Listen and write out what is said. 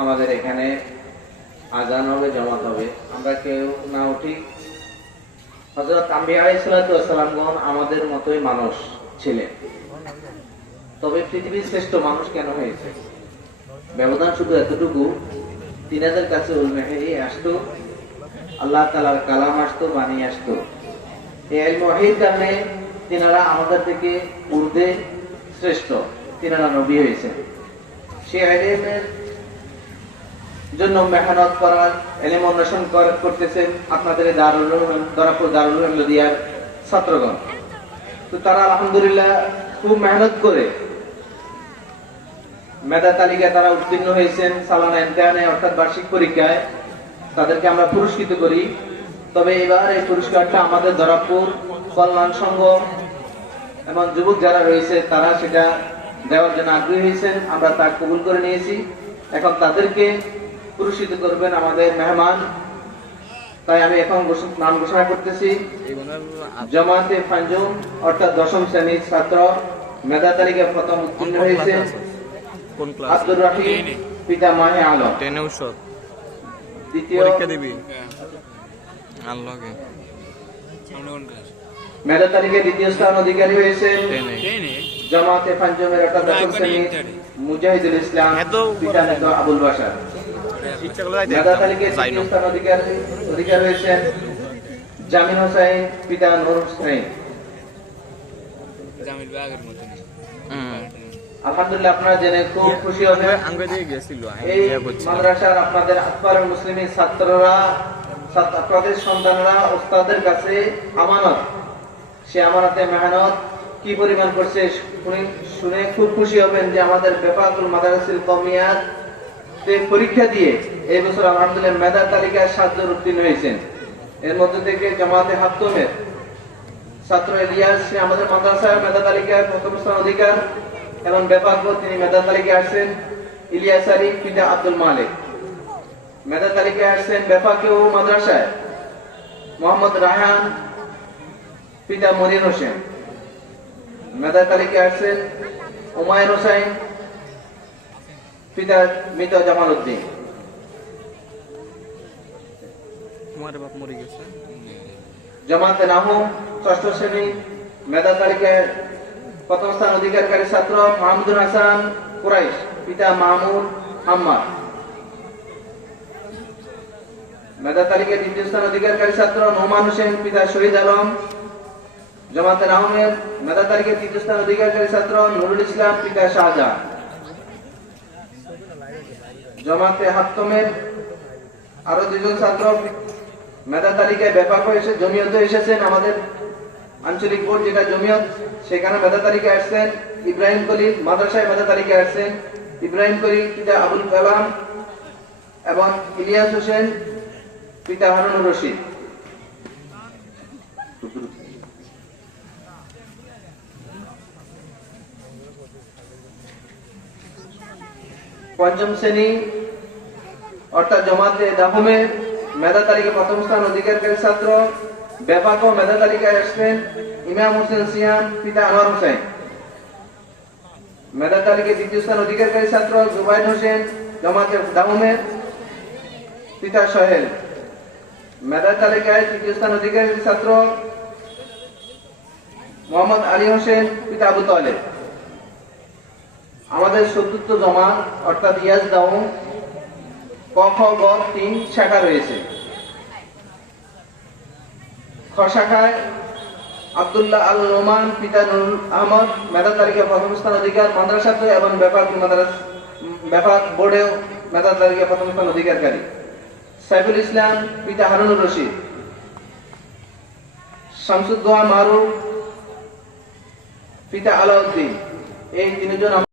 আমাদের এখানে আজান হবে, জামাত হবে, আমরা কেউ না উঠি। হযরত আম্বিয়া আলাইহিস সালাতু ওয়াস সালামগণ আমাদের মতোই মানুষ ছিলেন, তবে পৃথিবীর শ্রেষ্ঠ মানুষ কেন হয়েছে? ব্যবধান শুধু এতটুকু, তিনাদের কাছে উলমেহি আসতো, আল্লাহ তাআলার কালাম আসতো, বাণী আসতো। এই ইলম ওয়াহির কারণে তিনারা আমাদের থেকে ঊর্ধ্বে শ্রেষ্ঠ, তিনারা নবী হয়েছেন। সেই ইলমের জন্য মেহনত করার, ইলম অন্বেষণ করতেছেন আপনাদের দারুল উলুম দরাপুর দারুল উলুম লদিয়ার ছাত্রগণ। তো তারা আলহামদুলিল্লাহ খুব মেহনত করে মেধা তালিকায় তারা উত্তীর্ণ হয়েছেন। সালানা ইমতিহানে অর্থাৎ বার্ষিক পরীক্ষায় তাদেরকে আমরা পুরস্কৃত করি। তবে এবার এই পুরস্কারটা আমাদের দরাপুর কল্যাণ সংঘ এবং যুবক যারা রয়েছে তারা সেটা দেওয়ার জন্য আগ্রহী হয়েছেন। আমরা তা কবুল করে নিয়েছি। এখন তাদেরকে পুরস্কৃত করবেন আমাদের মেহমান। তাই আমি এখন নাম ঘোষণা করতেছি। জামাতে ফানজুম অর্থাৎ 10ম শ্রেণীর ছাত্র, মেধা তালিকায় প্রথম উত্তীর্ণ হয়েছে আব্দুর রহিম, পিতা মাহে আলম। দ্বিতীয় মেধা তালিকায় দ্বিতীয় স্থান অধিকারী হয়েছে জামাতে ফানজুমের অর্থাৎ 10ম শ্রেণীর মুজাহিদুল ইসলাম, পিতা আবুল বাশার। মেধা তালিকায় তৃতীয় স্থান অধিকার হয়েছেন জামিল হোসেন, পিতা নূর হোসেন। আলহামদুলিল্লাহ, আপনারা জেনে খুব খুশি হবেন, এই মাদ্রাসার আপনাদের আকবরুল মুসলিমিন ছাত্ররা, আপনাদের সন্তানরা ওস্তাদের কাছে আমানত, সে আমানতে মেহনত কি পরিমাণ করছে শুনে খুব খুশি হবেন যে আমাদের বেফাকুল মাদারিসুল কওমিয়াত পরীক্ষা দিয়ে এই বছর আলহামদুলিল্লাহ মেধা তালিকায় 7 জন উত্তীর্ণ হয়েছেন। এর মধ্যে থেকে জামাতে হাত্তমের ছাত্র ইলিয়াস, সে আমাদের মাদ্রাসার মেধা তালিকায় প্রথম স্থান অধিকার এবং বেফাকও তিনি মেধা তালিকায় আসছেন। ইলিয়াস আলী, পিতা আব্দুল মালিক। মেধা তালিকায় আসছেন বেফাকেও মাদ্রাসায় মোহাম্মদ রায়হান, পিতা মনির হোসেন। মেধা তালিকায় আসছেন উমায়ের হোসেন, পিতা মৃত জামাল উদ্দিন। জামাতে নাহুম 6ষ্ঠ শ্রেণী, মেধা তালিকায় প্রথম স্থান অধিকারী ছাত্র মাহমুদুল হাসান কুরাইশ, পিতা মাহমুদ হাম্মাদ। মেধা তালিকায় দ্বিতীয় স্থান অধিকারী ছাত্র নোমান হোসেন, পিতা শহীদ আলম। জামাতে নাহুমের মেধা তালিকায় তৃতীয় স্থান অধিকারী ছাত্র নুরুল ইসলাম, পিতা শাহজাহান। জামাতে হাত্তমের আরো 2 জন ছাত্র মেধা তালিকায় ব্যাপক এসে জমিয়তে এসেছেন। আমাদের আঞ্চলিক বোর্ড যেটা জমিয়ত, সেখানে মেধা তালিকায় আসছেন ইব্রাহিম কলিম, মাদ্রাসায় মেধা তালিকায় আসছেন ইব্রাহিম কলিম, পিতা আবুল কালাম এবং ইলিয়াস হোসেন, পিতা হারুনুর রশিদ। পঞ্চম শ্রেণী অর্থাৎ জামাতে দাহুমের মেধা তালিকায় প্রথম স্থান অধিকারী ছাত্র বেফাক ও মেধা তালিকায় আসছেন ইমাম হোসেন সিয়াম, পিতা আনোয়ার হোসেন। মেধা তালিকায় দ্বিতীয় স্থান অধিকারী ছাত্র জুবাইর হোসেন, জামাতে দাহুমের, পিতা সোহেল। মেধা তালিকায় তৃতীয় স্থান অধিকারী ছাত্র মোহাম্মদ আলী হোসেন, পিতা আবু তালেব। আমাদের ৭৪ জমাত অর্থাৎ ইয়াজ দাউম ক খ গ 3 শাখা রয়েছে। খ শাখায় আব্দুল্লাহ আল নোমান, পিতা নুরুল আহমদ, মেধা তালিকায় প্রথম স্থান অধিকার মাদ্রাসাতে এবং বেফাক বোর্ডেও মেধা তালিকায় প্রথম স্থান অধিকারী। সাইফুল ইসলাম, পিতা হারুনুর রশিদ। শামসুদ্দোহা মারুফ, পিতা আলাউদ্দিন। এই 3 জন